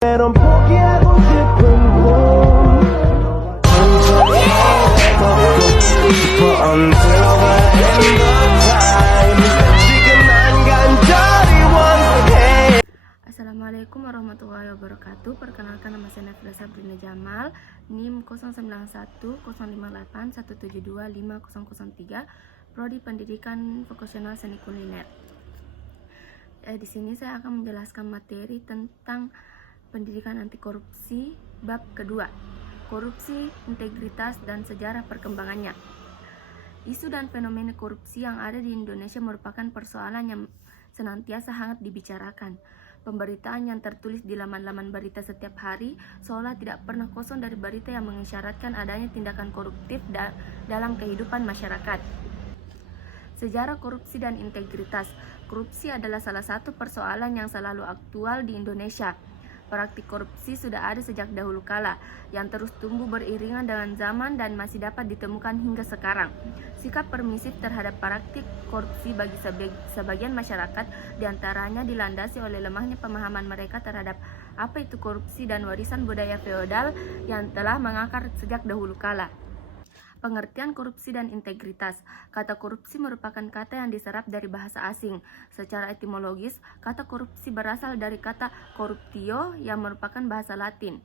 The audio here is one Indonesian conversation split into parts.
넌 포기하고 싶은 꿈 Until the end of time 지금 난 간절히 원해. Assalamualaikum warahmatullahi wabarakatuh. Perkenalkan, nama saya Nafila Sabrina Jamal, NIM 091158172503, Prodi Pendidikan Vokasional Seni Kuliner. Di sini saya akan menjelaskan materi tentang pendidikan anti korupsi bab kedua, korupsi, integritas, dan sejarah perkembangannya. Isu dan fenomena korupsi yang ada di Indonesia merupakan persoalan yang senantiasa hangat dibicarakan. Pemberitaan yang tertulis di laman-laman berita setiap hari seolah tidak pernah kosong dari berita yang mengisyaratkan adanya tindakan koruptif dalam kehidupan masyarakat. Sejarah korupsi dan integritas. Korupsi adalah salah satu persoalan yang selalu aktual di Indonesia. Praktik korupsi sudah ada sejak dahulu kala, yang terus tumbuh beriringan dengan zaman dan masih dapat ditemukan hingga sekarang. Sikap permisif terhadap praktik korupsi bagi sebagian masyarakat diantaranya dilandasi oleh lemahnya pemahaman mereka terhadap apa itu korupsi dan warisan budaya feodal yang telah mengakar sejak dahulu kala. Pengertian korupsi dan integritas. Kata korupsi merupakan kata yang diserap dari bahasa asing. Secara etimologis, kata korupsi berasal dari kata corruptio yang merupakan bahasa Latin.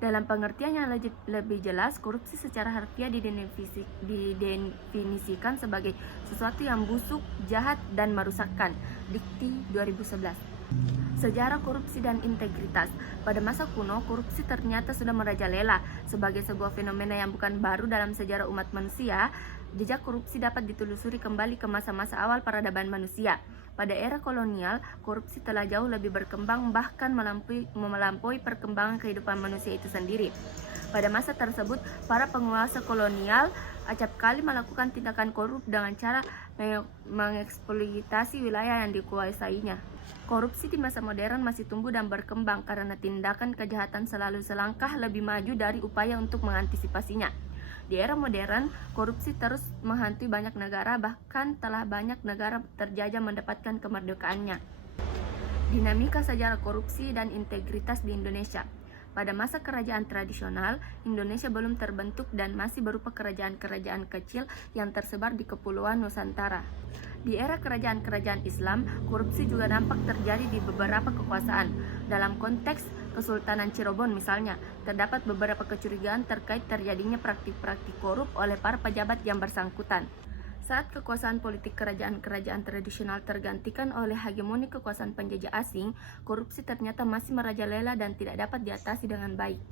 Dalam pengertian yang lebih jelas, korupsi secara harfiah didefinisikan sebagai sesuatu yang busuk, jahat, dan merusakkan. Dikti 2011. Sejarah korupsi dan integritas. Pada masa kuno, korupsi ternyata sudah merajalela. Sebagai sebuah fenomena yang bukan baru dalam sejarah umat manusia, jejak korupsi dapat ditelusuri kembali ke masa-masa awal peradaban manusia. Pada era kolonial, korupsi telah jauh lebih berkembang, bahkan melampaui perkembangan kehidupan manusia itu sendiri. Pada masa tersebut, para penguasa kolonial acap kali melakukan tindakan korup dengan cara mengeksploitasi wilayah yang dikuasainya. Korupsi di masa modern masih tumbuh dan berkembang karena tindakan kejahatan selalu selangkah lebih maju dari upaya untuk mengantisipasinya. Di era modern, korupsi terus menghantui banyak negara, bahkan telah banyak negara terjajah mendapatkan kemerdekaannya. Dinamika sejarah korupsi dan integritas di Indonesia. Pada masa kerajaan tradisional, Indonesia belum terbentuk dan masih berupa kerajaan-kerajaan kecil yang tersebar di kepulauan Nusantara. Di era kerajaan-kerajaan Islam, korupsi juga nampak terjadi di beberapa kekuasaan. Dalam konteks Kesultanan Cirebon misalnya, terdapat beberapa kecurigaan terkait terjadinya praktik-praktik korup oleh para pejabat yang bersangkutan. Saat kekuasaan politik kerajaan-kerajaan tradisional tergantikan oleh hegemoni kekuasaan penjajah asing, korupsi ternyata masih merajalela dan tidak dapat diatasi dengan baik.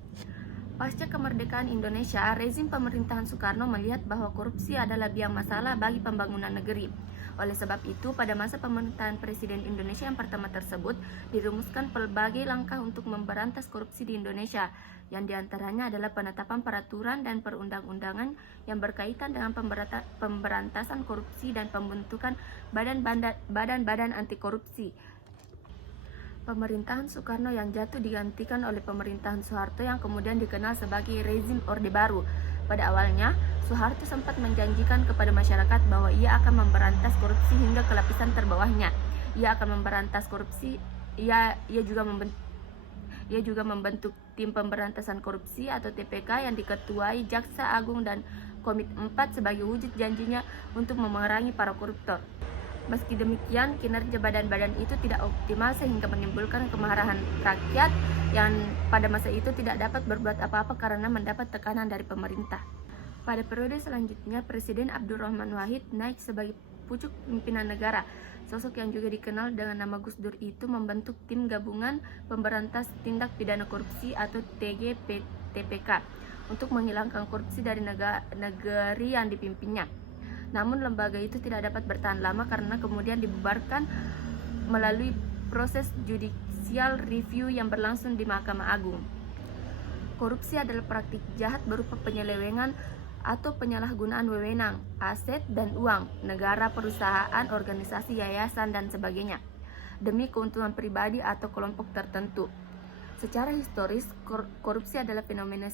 Pasca kemerdekaan Indonesia, rezim pemerintahan Soekarno melihat bahwa korupsi adalah biang masalah bagi pembangunan negeri. Oleh sebab itu, pada masa pemerintahan Presiden Indonesia yang pertama tersebut, dirumuskan berbagai langkah untuk memberantas korupsi di Indonesia, yang diantaranya adalah penetapan peraturan dan perundang-undangan yang berkaitan dengan pemberantasan korupsi dan pembentukan badan-badan anti korupsi. Pemerintahan Soekarno yang jatuh digantikan oleh pemerintahan Soeharto yang kemudian dikenal sebagai rezim Orde Baru. Pada awalnya, Soeharto sempat menjanjikan kepada masyarakat bahwa ia akan memberantas korupsi hingga ke lapisan terbawahnya. Ia akan memberantas korupsi. Ia juga membentuk tim pemberantasan korupsi atau TPK yang diketuai Jaksa Agung dan Komit 4 sebagai wujud janjinya untuk memerangi para koruptor. Meski demikian, kinerja badan-badan itu tidak optimal sehingga menimbulkan kemarahan rakyat yang pada masa itu tidak dapat berbuat apa-apa karena mendapat tekanan dari pemerintah. Pada periode selanjutnya, Presiden Abdurrahman Wahid naik sebagai pucuk pimpinan negara. Sosok yang juga dikenal dengan nama Gus Dur itu membentuk tim gabungan pemberantas tindak pidana korupsi atau TGPTPK untuk menghilangkan korupsi dari negeri yang dipimpinnya. Namun lembaga itu tidak dapat bertahan lama karena kemudian dibubarkan melalui proses judicial review yang berlangsung di Mahkamah Agung. Korupsi adalah praktik jahat berupa penyelewengan atau penyalahgunaan wewenang, aset, dan uang, negara, perusahaan, organisasi, yayasan, dan sebagainya, demi keuntungan pribadi atau kelompok tertentu. Secara historis, korupsi adalah fenomena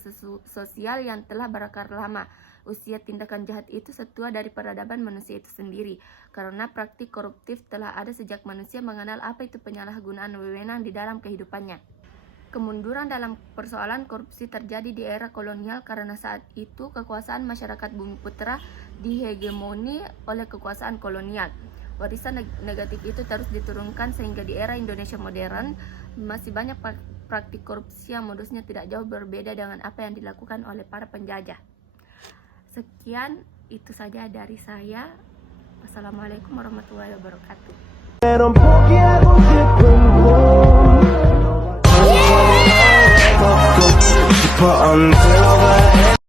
sosial yang telah berakar lama. usia tindakan jahat itu setua dari peradaban manusia itu sendiri, karena praktik koruptif telah ada sejak manusia mengenal apa itu penyalahgunaan wewenang di dalam kehidupannya. Kemunduran dalam persoalan korupsi terjadi di era kolonial karena saat itu kekuasaan masyarakat Bumi Putra dihegemoni oleh kekuasaan kolonial. Warisan negatif itu terus diturunkan sehingga di era Indonesia modern masih banyak praktik korupsi yang modusnya tidak jauh berbeda dengan apa yang dilakukan oleh para penjajah. Sekian, itu saja dari saya. Wassalamualaikum warahmatullahi wabarakatuh. Meron pogiago 싶은 곳 싶어 until